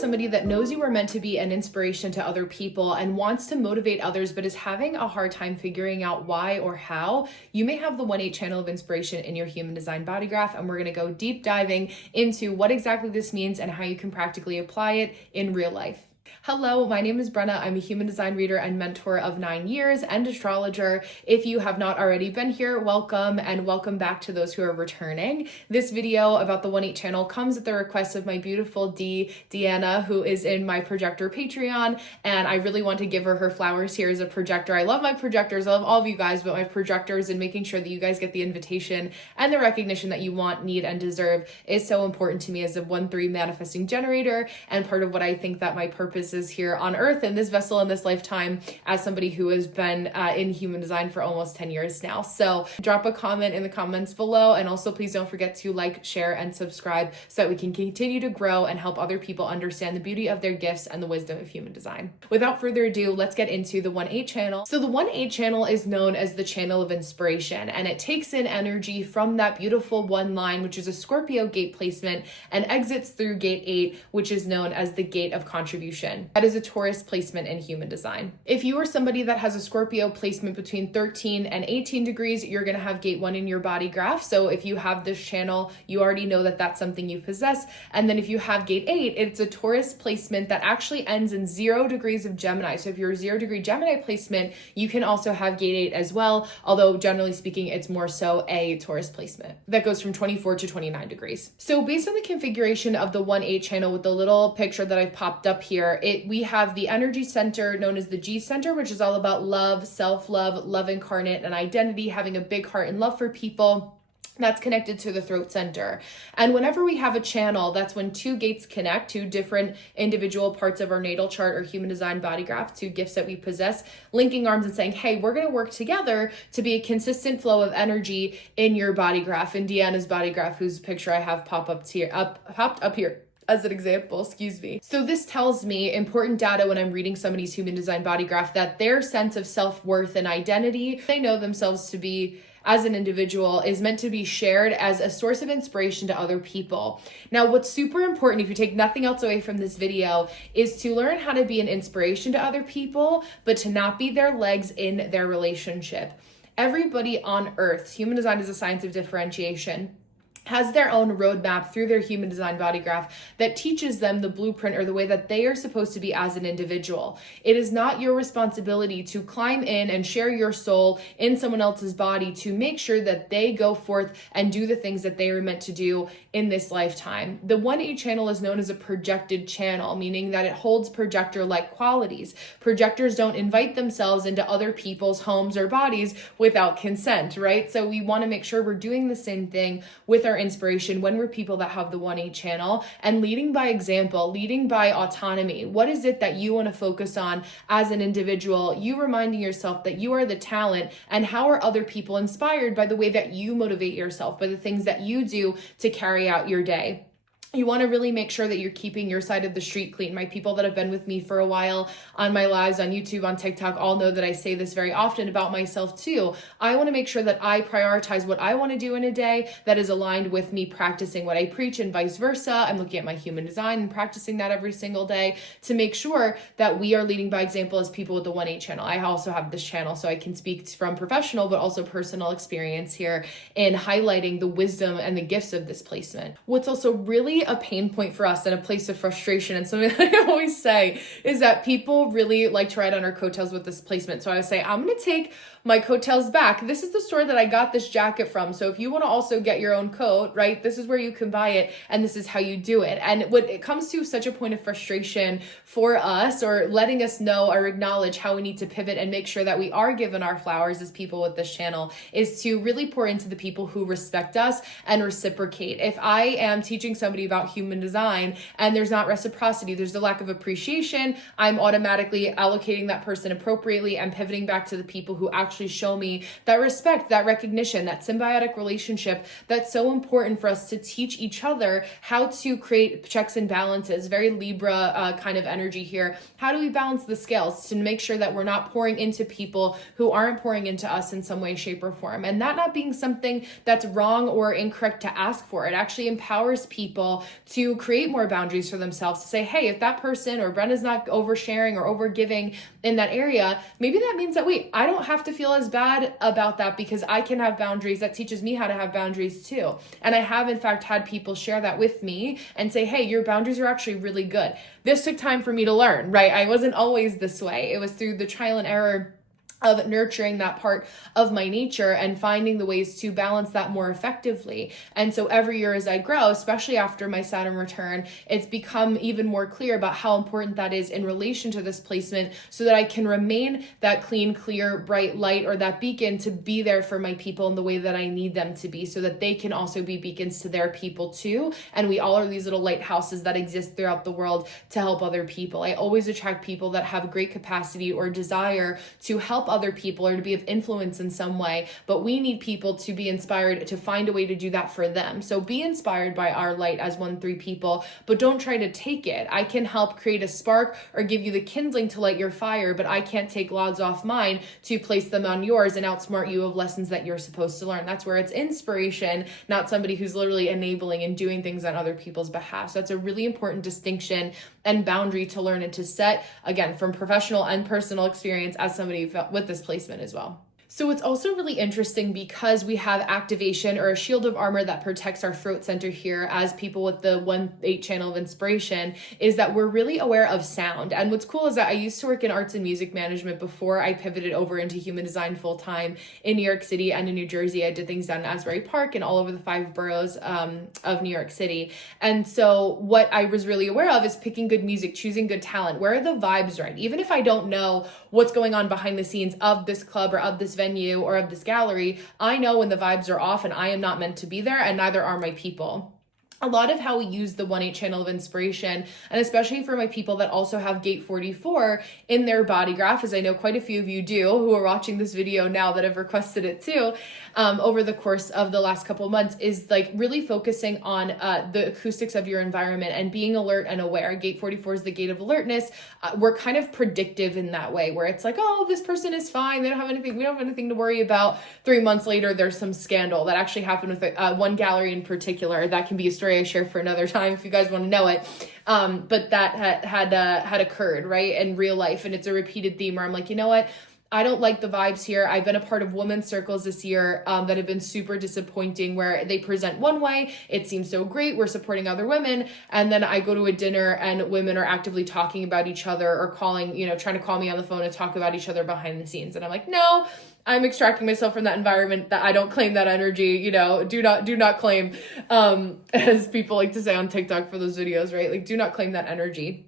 somebody that knows you are meant to be an inspiration to other people and wants to motivate others, but is having a hard time figuring out why or how, you may have the 1/8 channel of inspiration in your human design body graph. And we're going to go deep diving into what exactly this means and how you can practically apply it in real life. Hello, my name is Brenna. I'm a human design reader and mentor of 9 years and astrologer. If you have not already been here, welcome, and welcome back to those who are returning. This video about the 1/8 channel comes at the request of my beautiful Deanna, who is in my projector Patreon, and I really want to give her flowers here as a projector. I love my projectors. I love all of you guys, but my projectors and making sure that you guys get the invitation and the recognition that you want, need, and deserve is so important to me as a 1/3 manifesting generator, and part of what I think that my purpose is here on earth in this vessel in this lifetime as somebody who has been in human design for almost 10 years now. So drop a comment in the comments below, and also please don't forget to like, share, and subscribe so that we can continue to grow and help other people understand the beauty of their gifts and the wisdom of human design. Without further ado, let's get into the 1/8 channel. So the 1/8 channel is known as the channel of inspiration, and it takes in energy from that beautiful one line, which is a Scorpio gate placement, and exits through gate 8, which is known as the gate of contribution. That is a Taurus placement in human design. If you are somebody that has a Scorpio placement between 13 and 18 degrees, you're going to have gate 1 in your body graph. So if you have this channel, you already know that that's something you possess. And then if you have gate 8, it's a Taurus placement that actually ends in 0 degrees of Gemini. So if you're a 0-degree Gemini placement, you can also have gate 8 as well. Although generally speaking, it's more so a Taurus placement that goes from 24 to 29 degrees. So based on the configuration of the 1/8 channel with the little picture that I've popped up here, we have the energy center known as the G center, which is all about love, self-love, love incarnate, and identity, having a big heart and love for people. That's connected to the throat center. And whenever we have a channel, that's when two gates connect, two different individual parts of our natal chart or human design body graph, two gifts that we possess, linking arms and saying, hey, we're going to work together to be a consistent flow of energy in your body graph. In Deanna's body graph, whose picture I have popped up here as an example, excuse me. So this tells me important data when I'm reading somebody's human design body graph, that their sense of self-worth and identity, they know themselves to be as an individual, is meant to be shared as a source of inspiration to other people. Now, what's super important, if you take nothing else away from this video, is to learn how to be an inspiration to other people, but to not be their legs in their relationship. Everybody on earth, human design is a science of differentiation, has their own roadmap through their human design body graph that teaches them the blueprint or the way that they are supposed to be as an individual. It is not your responsibility to climb in and share your soul in someone else's body to make sure that they go forth and do the things that they are meant to do in this lifetime. The 1/8 channel is known as a projected channel, meaning that it holds projector-like qualities. Projectors don't invite themselves into other people's homes or bodies without consent, right? So we want to make sure we're doing the same thing with our inspiration when we're people that have the 1/8 channel, and leading by example, leading by autonomy. What is it that you want to focus on as an individual? You reminding yourself that you are the talent, and how are other people inspired by the way that you motivate yourself, by the things that you do to carry out your day. You want to really make sure that you're keeping your side of the street clean. My people that have been with me for a while on my lives, on YouTube, on TikTok, all know that I say this very often about myself too. I want to make sure that I prioritize what I want to do in a day that is aligned with me practicing what I preach, and vice versa. I'm looking at my human design and practicing that every single day to make sure that we are leading by example as people with the 1/8 channel. I also have this channel, so I can speak from professional but also personal experience here in highlighting the wisdom and the gifts of this placement. What's also really a pain point for us and a place of frustration, and something that I always say, is that people really like to ride on our coattails with this placement. So I would say, I'm going to take my coattails back. This is the store that I got this jacket from. So if you want to also get your own coat, right, this is where you can buy it, and this is how you do it. And when it comes to such a point of frustration for us, or letting us know or acknowledge how we need to pivot and make sure that we are given our flowers as people with this channel, is to really pour into the people who respect us and reciprocate. If I am teaching somebody about human design and there's not reciprocity, there's a lack of appreciation, I'm automatically allocating that person appropriately and pivoting back to the people who actually show me that respect, that recognition, that symbiotic relationship that's so important for us to teach each other how to create checks and balances. Very Libra kind of energy here. How do we balance the scales to make sure that we're not pouring into people who aren't pouring into us in some way, shape, or form? And that not being something that's wrong or incorrect to ask for. It actually empowers people people to create more boundaries for themselves, to say, hey, if that person or Brenna's not oversharing or overgiving in that area, maybe that means that, wait, I don't have to feel as bad about that because I can have boundaries. That teaches me how to have boundaries too. And I have in fact had people share that with me and say, hey, your boundaries are actually really good. This took time for me to learn, right? I wasn't always this way. It was through the trial and error of nurturing that part of my nature and finding the ways to balance that more effectively. And so every year as I grow, especially after my Saturn return, it's become even more clear about how important that is in relation to this placement, so that I can remain that clean, clear, bright light, or that beacon to be there for my people in the way that I need them to be, so that they can also be beacons to their people too. And we all are these little lighthouses that exist throughout the world to help other people. I always attract people that have great capacity or desire to help other people or to be of influence in some way, but we need people to be inspired to find a way to do that for them. So be inspired by our light as 1-3 people, but don't try to take it. I can help create a spark or give you the kindling to light your fire, but I can't take logs off mine to place them on yours and outsmart you of lessons that you're supposed to learn. That's where it's inspiration, not somebody who's literally enabling and doing things on other people's behalf. So that's a really important distinction and boundary to learn and to set, again, from professional and personal experience as somebody with this placement as well. So it's also really interesting because we have activation or a shield of armor that protects our throat center here as people with the 1-8 channel of inspiration, is that we're really aware of sound. And what's cool is that I used to work in arts and music management before I pivoted over into human design full time in New York City and in New Jersey. I did things down in Asbury Park and all over the 5 boroughs of New York City. And so what I was really aware of is picking good music, choosing good talent. Where are the vibes right? Even if I don't know what's going on behind the scenes of this club or of this venue or of this gallery, I know when the vibes are off and I am not meant to be there, and neither are my people. A lot of how we use the 1-8 channel of inspiration, and especially for my people that also have gate 44 in their body graph, as I know quite a few of you do who are watching this video now that have requested it too, over the course of the last couple of months, is like really focusing on the acoustics of your environment and being alert and aware. Gate 44 is the gate of alertness. We're kind of predictive in that way, where it's like, oh, this person is fine. They don't have anything. We don't have anything to worry about. 3 months later, there's some scandal that actually happened with one gallery in particular. That can be a story I share for another time if you guys want to know it. But that had occurred, right, in real life. And it's a repeated theme where I'm like, you know what? I don't like the vibes here. I've been a part of women's circles this year that have been super disappointing, where they present one way, it seems so great, we're supporting other women, and then I go to a dinner and women are actively talking about each other or calling, trying to call me on the phone and talk about each other behind the scenes. And I'm like, no, I'm extracting myself from that environment. That I don't claim that energy, do not claim, as people like to say on TikTok for those videos, right? Like, do not claim that energy.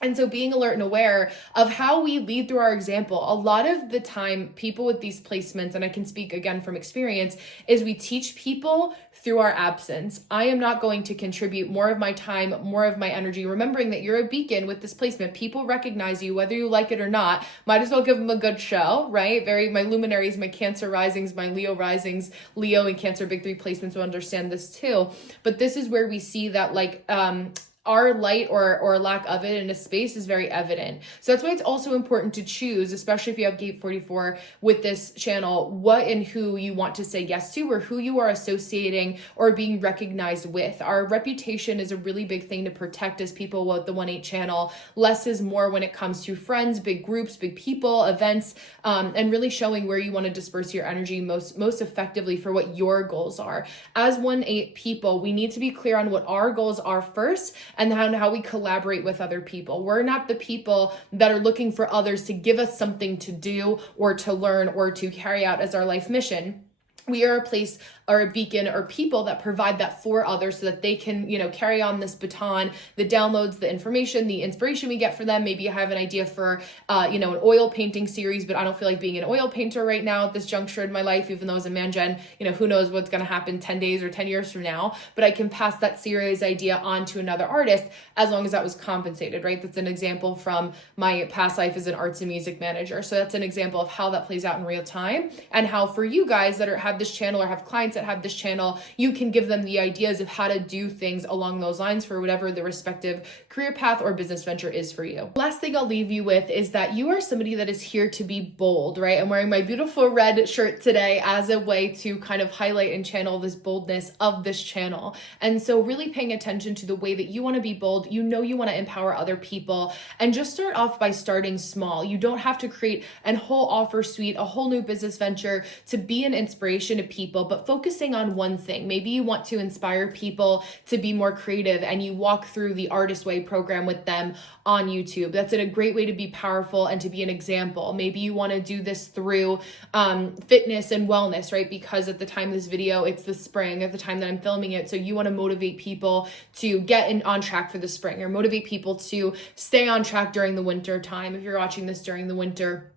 And so being alert and aware of how we lead through our example. A lot of the time, people with these placements, and I can speak again from experience, is we teach people through our absence. I am not going to contribute more of my time, more of my energy, remembering that you're a beacon with this placement. People recognize you, whether you like it or not. Might as well give them a good show, right? My luminaries, my Cancer risings, my Leo risings, Leo and Cancer big 3 placements will understand this too. But this is where we see that our light or lack of it in a space is very evident. So that's why it's also important to choose, especially if you have gate 44 with this channel, what and who you want to say yes to, or who you are associating or being recognized with. Our reputation is a really big thing to protect as people with the 1-8 channel. Less is more when it comes to friends, big groups, big people, events, and really showing where you want to disperse your energy most effectively for what your goals are. As 1-8 people, we need to be clear on what our goals are first, and how we collaborate with other people. We're not the people that are looking for others to give us something to do or to learn or to carry out as our life mission. We are a place or a beacon or people that provide that for others so that they can, carry on this baton, the downloads, the information, the inspiration we get for them. Maybe I have an idea for, an oil painting series, but I don't feel like being an oil painter right now at this juncture in my life, even though as a man-gen, who knows what's going to happen 10 days or 10 years from now, but I can pass that series idea on to another artist as long as that was compensated, right? That's an example from my past life as an arts and music manager. So that's an example of how that plays out in real time, and how for you guys that have have this channel or have clients that have this channel, you can give them the ideas of how to do things along those lines for whatever the respective career path or business venture is for you. Last thing I'll leave you with is that you are somebody that is here to be bold, right? I'm wearing my beautiful red shirt today as a way to kind of highlight and channel this boldness of this channel. And so really paying attention to the way that you want to be bold, you want to empower other people, and just start off by starting small. You don't have to create a whole offer suite, a whole new business venture to be an inspiration to people, but focusing on one thing. Maybe you want to inspire people to be more creative and you walk through the Artist Way program with them on YouTube. That's a great way to be powerful and to be an example. Maybe you want to do this through fitness and wellness, right? Because at the time of this video, it's the spring at the time that I'm filming it. So you want to motivate people to get on track for the spring, or motivate people to stay on track during the winter time. If you're watching this during the winter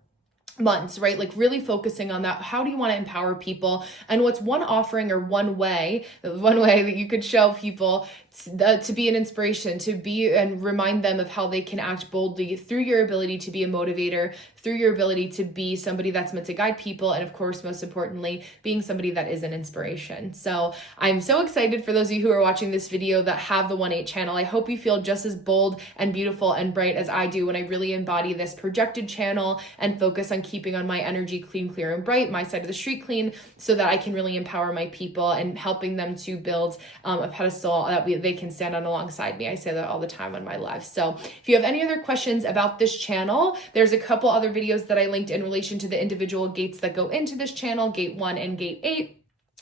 months, right? Like really focusing on that. How do you want to empower people? And what's one offering or one way that you could show people to be an inspiration, to be and remind them of how they can act boldly through your ability to be a motivator, through your ability to be somebody that's meant to guide people, and of course, most importantly, being somebody that is an inspiration. So I'm so excited for those of you who are watching this video that have the 1-8 channel. I hope you feel just as bold and beautiful and bright as I do when I really embody this projected channel and focus on keeping on my energy clean, clear, and bright, my side of the street clean, so that I can really empower my people and helping them to build a pedestal that they can stand on alongside me. I say that all the time on my lives. So if you have any other questions about this channel, there's a couple other videos that I linked in relation to the individual gates that go into this channel, gate 1 and gate 8.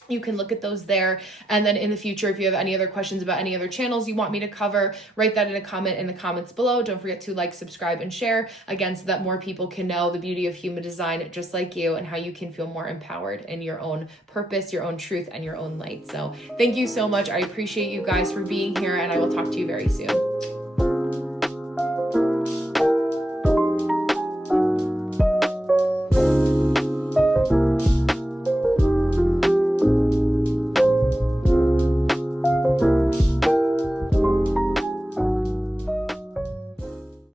You can look at those there. And then in the future, if you have any other questions about any other channels you want me to cover, write that in a comment in the comments below. Don't forget to like, subscribe, and share, again, so that more people can know the beauty of human design just like you, and how you can feel more empowered in your own purpose, your own truth, and your own light. So thank you so much. I appreciate you guys for being here, and I will talk to you very soon.